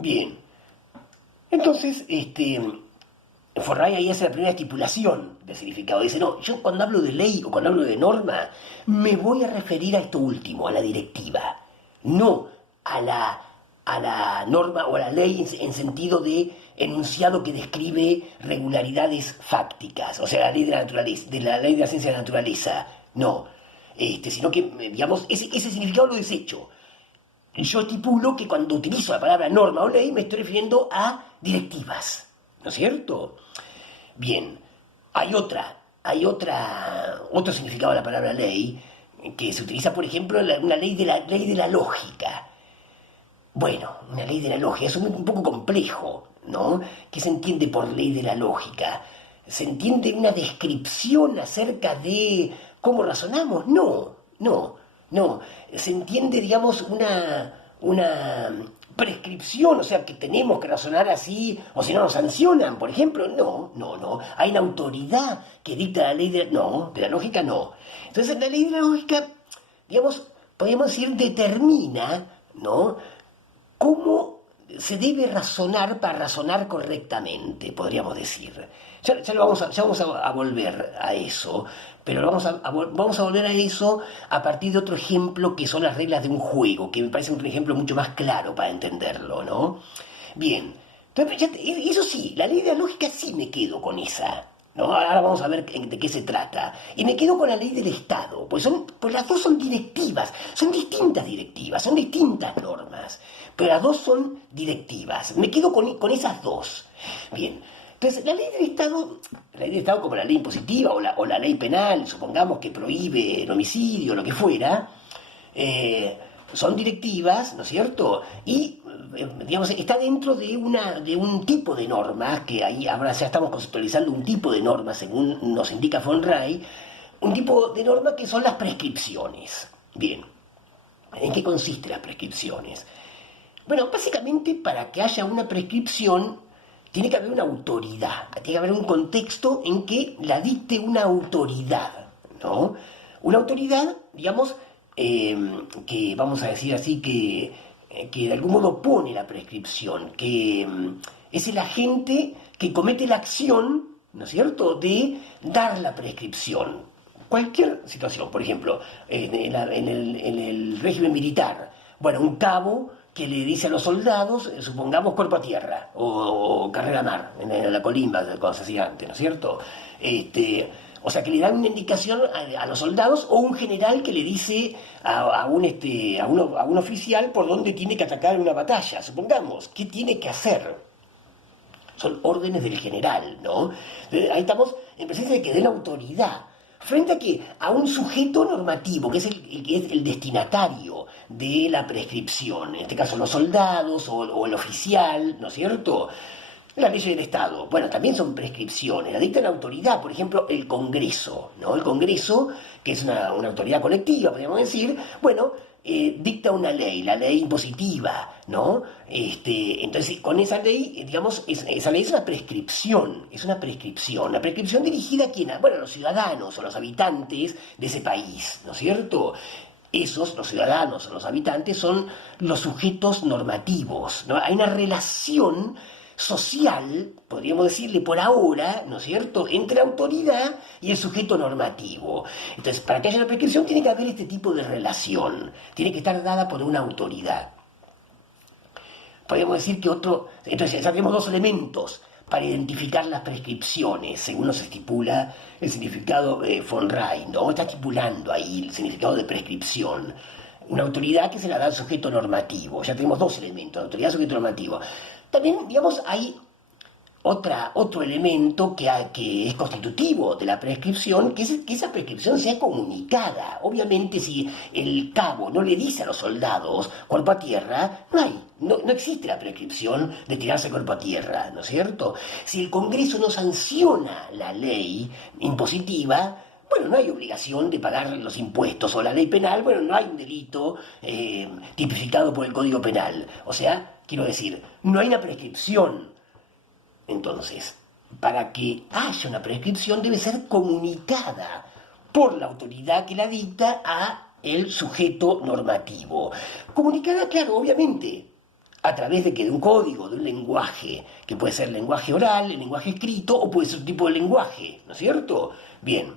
Bien. Entonces, Forray ahí hace la primera estipulación del significado. Dice, no, yo cuando hablo de ley o cuando hablo de norma, me voy a referir a esto último, a la directiva, no a la norma o a la ley en sentido de enunciado que describe regularidades fácticas, o sea, la ley de la naturaleza, de la ley de la ciencia de la naturaleza, no, sino que, digamos, ese significado lo desecho. Yo estipulo que cuando utilizo la palabra norma o ley me estoy refiriendo a directivas, ¿no es cierto? Bien, otro significado de la palabra ley que se utiliza, por ejemplo, en una ley de la lógica. Bueno, una ley de la lógica es un poco complejo, ¿no? ¿Qué se entiende por ley de la lógica? ¿Se entiende una descripción acerca de cómo razonamos? No, no, no. Se entiende, digamos, una prescripción, o sea, que tenemos que razonar así, o si no nos sancionan, por ejemplo. No, no, no. Hay una autoridad que dicta la ley de la lógica, no. Entonces, la ley de la lógica, digamos, podríamos decir, determina, ¿no?, cómo se debe razonar para razonar correctamente, podríamos decir. Ya vamos a volver a eso, pero vamos a volver a eso a partir de otro ejemplo que son las reglas de un juego, que me parece un ejemplo mucho más claro para entenderlo, ¿no? Bien, entonces, eso sí, la ley de la lógica sí me quedo con esa. ¿No? Ahora vamos a ver de qué se trata. Y me quedo con la ley del Estado, pues las dos son directivas, son distintas directivas, son distintas normas, pero las dos son directivas. Me quedo con esas dos. Bien, entonces la ley del Estado como la ley impositiva o la ley penal, supongamos que prohíbe el homicidio, lo que fuera, son directivas, ¿no es cierto? Y, digamos, está dentro de un tipo de normas, que ahí ahora ya estamos conceptualizando un tipo de normas, según nos indica von Rey, un tipo de norma que son las prescripciones. Bien, ¿en qué consisten las prescripciones? Bueno, básicamente para que haya una prescripción tiene que haber una autoridad, tiene que haber un contexto en que la dicte una autoridad, ¿no? Una autoridad, digamos, que vamos a decir así, que de algún modo pone la prescripción, que es el agente que comete la acción, ¿no es cierto?, de dar la prescripción. Cualquier situación, por ejemplo, en el régimen militar, bueno, un cabo que le dice a los soldados, supongamos cuerpo a tierra, o carrera a mar, en la colimba, como se hacía antes, ¿no es cierto? O sea, que le dan una indicación a los soldados, o un general que le dice a un oficial por dónde tiene que atacar en una batalla, supongamos, qué tiene que hacer. Son órdenes del general, ¿no? Entonces, ahí estamos en presencia de que dé la autoridad. ¿Frente a qué? A un sujeto normativo, que es el destinatario de la prescripción, en este caso los soldados o el oficial, ¿no es cierto? Las leyes del Estado, bueno, también son prescripciones, la dicta la autoridad, por ejemplo, el Congreso, ¿no? El Congreso, que es una autoridad colectiva, podríamos decir, bueno, dicta una ley, la ley impositiva, ¿no? Entonces, con esa ley, digamos, esa ley es una prescripción, una prescripción dirigida a quién, bueno, a los ciudadanos o los habitantes de ese país, ¿no es cierto? Esos, los ciudadanos o los habitantes, son los sujetos normativos, ¿no? Hay una relación social, podríamos decirle por ahora, ¿no es cierto?, entre la autoridad y el sujeto normativo. Entonces, para que haya una prescripción tiene que haber este tipo de relación, tiene que estar dada por una autoridad. Podríamos decir que entonces ya tenemos dos elementos para identificar las prescripciones, según nos estipula el significado von Rey, ¿no? Está estipulando ahí el significado de prescripción. Una autoridad que se la da al sujeto normativo. Ya tenemos dos elementos, autoridad y sujeto normativo. También, digamos, hay otro elemento que es constitutivo de la prescripción, que es que esa prescripción sea comunicada. Obviamente, si el cabo no le dice a los soldados cuerpo a tierra, no existe la prescripción de tirarse cuerpo a tierra, ¿no es cierto? Si el Congreso no sanciona la ley impositiva, bueno, no hay obligación de pagar los impuestos, o la ley penal, bueno, no hay un delito tipificado por el Código Penal. O sea, quiero decir, no hay una prescripción. Entonces, para que haya una prescripción debe ser comunicada por la autoridad que la dicta a el sujeto normativo. Comunicada, claro, obviamente, ¿A través de qué? De un código, de un lenguaje, que puede ser lenguaje oral, el lenguaje escrito, o puede ser un tipo de lenguaje, ¿no es cierto? Bien.